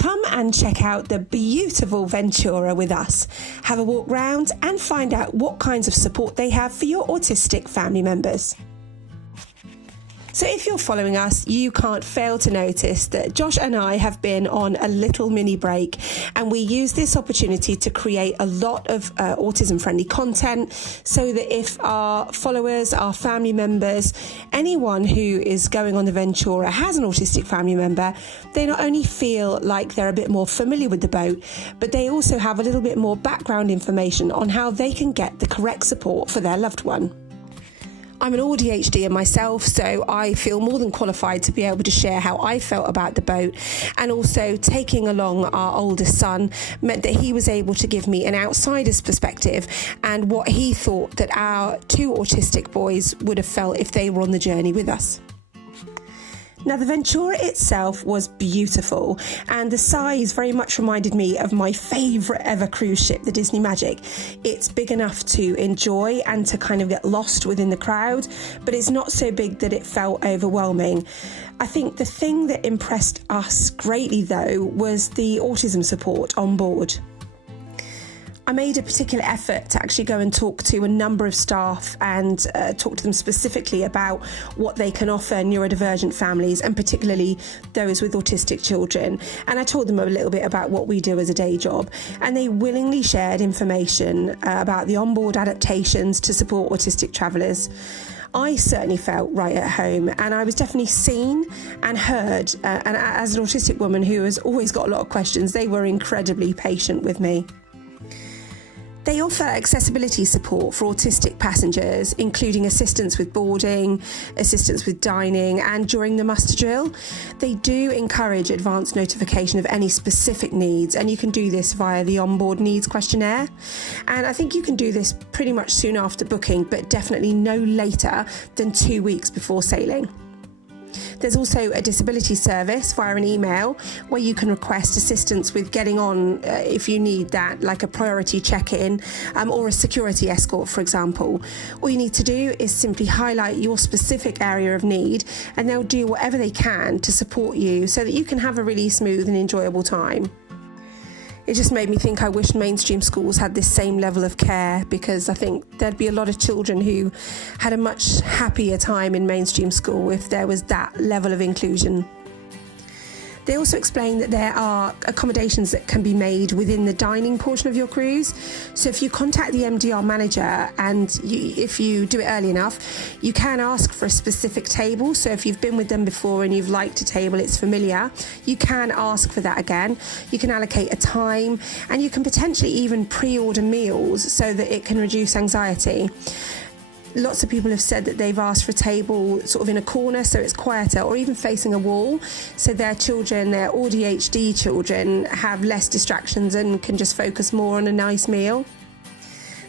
come and check out the beautiful Ventura with us. Have a walk round and find out what kinds of support they have for your autistic family members. So if you're following us, you can't fail to notice that Josh and I have been on a little mini break, and we use this opportunity to create a lot of autism-friendly content so that if our followers, our family members, anyone who is going on the Ventura has an autistic family member, they not only feel like they're a bit more familiar with the boat, but they also have a little bit more background information on how they can get the correct support for their loved one. I'm an ADHDer myself, so I feel more than qualified to be able to share how I felt about the boat, and also taking along our oldest son meant that he was able to give me an outsider's perspective and what he thought that our two autistic boys would have felt if they were on the journey with us. Now, the Ventura itself was beautiful, and the size very much reminded me of my favourite ever cruise ship, the Disney Magic. It's big enough to enjoy and to kind of get lost within the crowd, but it's not so big that it felt overwhelming. I think the thing that impressed us greatly, though, was the autism support on board. I made a particular effort to actually go and talk to a number of staff and talk to them specifically about what they can offer neurodivergent families, and particularly those with autistic children. And I told them a little bit about what we do as a day job, and they willingly shared information about the onboard adaptations to support autistic travellers. I certainly felt right at home, and I was definitely seen and heard. And as an autistic woman who has always got a lot of questions, they were incredibly patient with me. They offer accessibility support for autistic passengers, including assistance with boarding, assistance with dining, and during the muster drill. They do encourage advance notification of any specific needs, and you can do this via the onboard needs questionnaire. And I think you can do this pretty much soon after booking, but definitely no later than 2 weeks before sailing. There's also a disability service via an email where you can request assistance with getting on if you need that, like a priority check-in or a security escort, for example. All you need to do is simply highlight your specific area of need, and they'll do whatever they can to support you so that you can have a really smooth and enjoyable time. It just made me think I wish mainstream schools had this same level of care, because I think there'd be a lot of children who had a much happier time in mainstream school if there was that level of inclusion. They also explain that there are accommodations that can be made within the dining portion of your cruise. So if you contact the MDR manager and if you do it early enough, you can ask for a specific table. So if you've been with them before and you've liked a table, it's familiar, you can ask for that again. You can allocate a time, and you can potentially even pre-order meals so that it can reduce anxiety. Lots of people have said that they've asked for a table sort of in a corner so it's quieter, or even facing a wall, so their children, their ADHD children, have less distractions and can just focus more on a nice meal.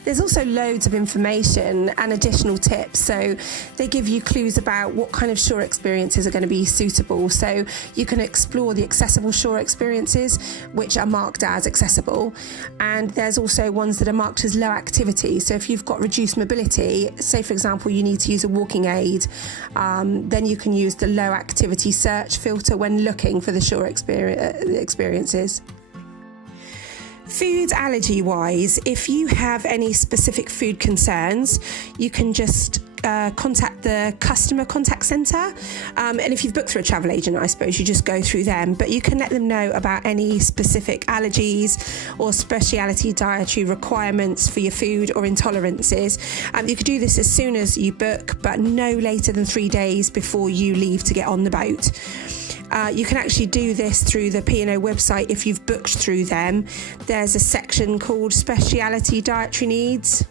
There's also loads of information and additional tips, so they give you clues about what kind of shore experiences are going to be suitable. So you can explore the accessible shore experiences, which are marked as accessible, and there's also ones that are marked as low activity. So if you've got reduced mobility, say for example you need to use a walking aid, then you can use the low activity search filter when looking for the shore experiences. Food allergy wise, if you have any specific food concerns, you can just contact the customer contact centre, and if you've booked through a travel agent, I suppose you just go through them, but you can let them know about any specific allergies or speciality dietary requirements for your food or intolerances. You could do this as soon as you book, but no later than 3 days before you leave to get on the boat. You can actually do this through the P&O website if you've booked through them. There's a section called Speciality Dietary Needs.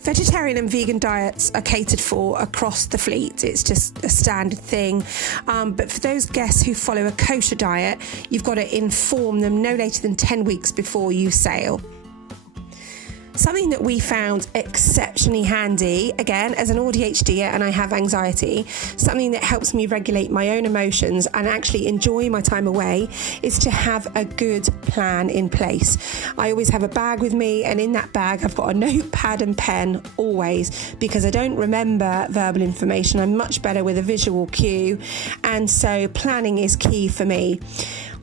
Vegetarian and vegan diets are catered for across the fleet. It's just a standard thing. But for those guests who follow a kosher diet, you've got to inform them no later than 10 weeks before you sail. Something that we found exceptionally handy, again, as an ADHDer and I have anxiety, something that helps me regulate my own emotions and actually enjoy my time away, is to have a good plan in place. I always have a bag with me, and in that bag I've got a notepad and pen always, because I don't remember verbal information. I'm much better with a visual cue, and so planning is key for me.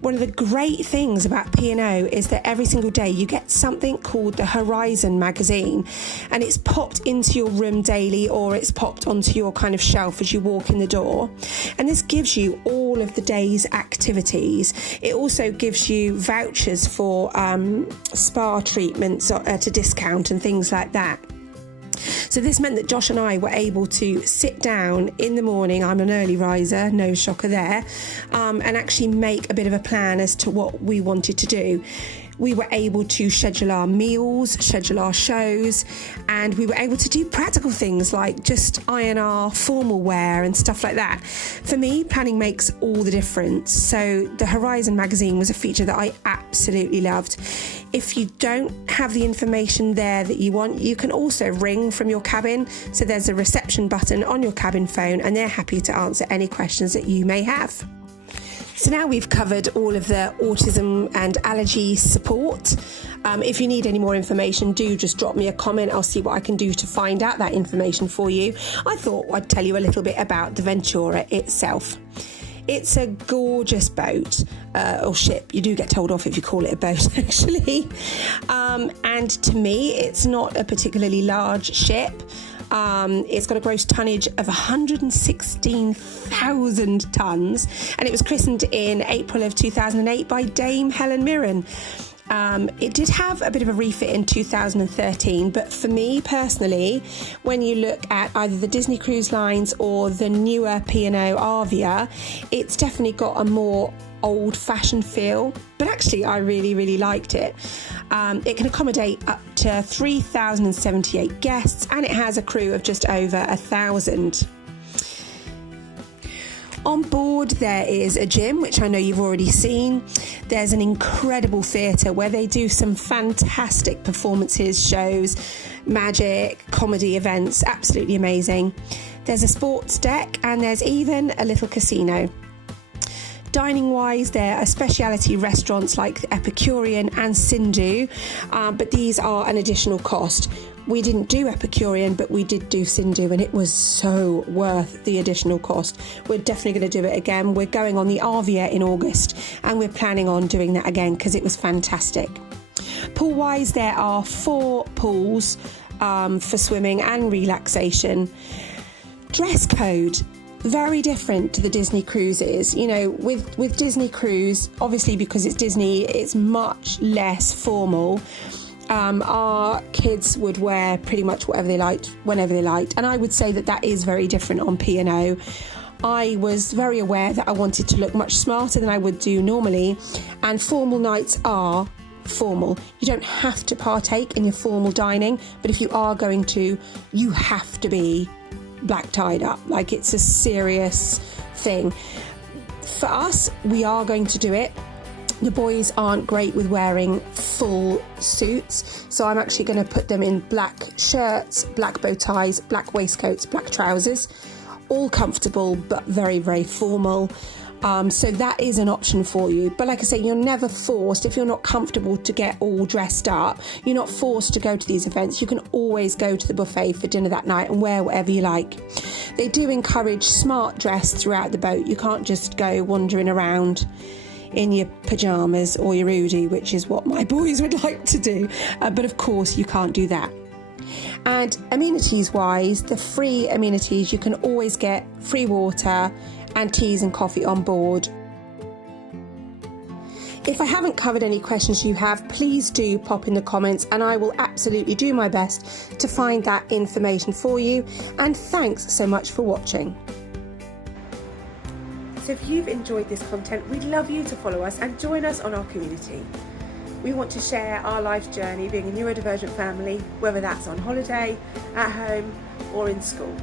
One of the great things about P&O is that every single day you get something called the Horizon magazine, and it's popped into your room daily, or it's popped onto your kind of shelf as you walk in the door. And this gives you all of the day's activities. It also gives you vouchers for spa treatments to discount and things like that. So this meant that Josh and I were able to sit down in the morning, I'm an early riser, no shocker there, and actually make a bit of a plan as to what we wanted to do. We were able to schedule our meals, schedule our shows, and we were able to do practical things like just iron our formal wear and stuff like that. For me, planning makes all the difference. So the Horizon magazine was a feature that I absolutely loved. If you don't have the information there that you want, you can also ring from your cabin. So there's a reception button on your cabin phone, and they're happy to answer any questions that you may have. So now we've covered all of the autism and allergy support. If you need any more information, do just drop me a comment. I'll see what I can do to find out that information for you. I thought I'd tell you a little bit about the Ventura itself. It's a gorgeous boat, or ship. You do get told off if you call it a boat, actually. And to me, it's not a particularly large ship. It's got a gross tonnage of 116,000 tonnes, and it was christened in April of 2008 by Dame Helen Mirren. It did have a bit of a refit in 2013, but for me personally, when you look at either the Disney Cruise Lines or the newer P&O Arvia, it's definitely got a more old-fashioned feel, but actually I really liked it. It can accommodate up to 3,078 guests, and it has a crew of just over 1,000. On board there is a gym, which I know you've already seen. There's an incredible theatre where they do some fantastic performances, shows, magic, comedy events, absolutely amazing. There's a sports deck, and there's even a little casino. Dining wise, there are specialty restaurants like the Epicurean and Sindhu, but these are an additional cost. We didn't do Epicurean, but we did do Sindhu, and it was so worth the additional cost. We're definitely going to do it again. We're going on the Arvia in August, and we're planning on doing that again because it was fantastic. Pool wise, there are 4 pools for swimming and relaxation. Dress code, very different to the Disney cruises. You know, with Disney Cruise, obviously because it's Disney, it's much less formal. Our kids would wear pretty much whatever they liked, whenever they liked, and I would say that that is very different on P&O. I was very aware that I wanted to look much smarter than I would do normally, and formal nights are formal. You don't have to partake in your formal dining, but if you are going to, you have to be black tied up. Like, it's a serious thing. For us, we are going to do it. The boys aren't great with wearing full suits, so I'm actually going to put them in black shirts, black bow ties, black waistcoats, black trousers, all comfortable but very formal. So that is an option for you. But like I say, you're never forced. If you're not comfortable to get all dressed up, you're not forced to go to these events. You can always go to the buffet for dinner that night and wear whatever you like. They do encourage smart dress throughout the boat. You can't just go wandering around in your pyjamas or your Rudy, which is what my boys would like to do. But of course, you can't do that. And amenities wise, the free amenities, you can always get free water and teas and coffee on board. If I haven't covered any questions you have, please do pop in the comments, and I will absolutely do my best to find that information for you. And thanks so much for watching. So if you've enjoyed this content, we'd love you to follow us and join us on our community. We want to share our life journey being a neurodivergent family, whether that's on holiday, at home, or in school.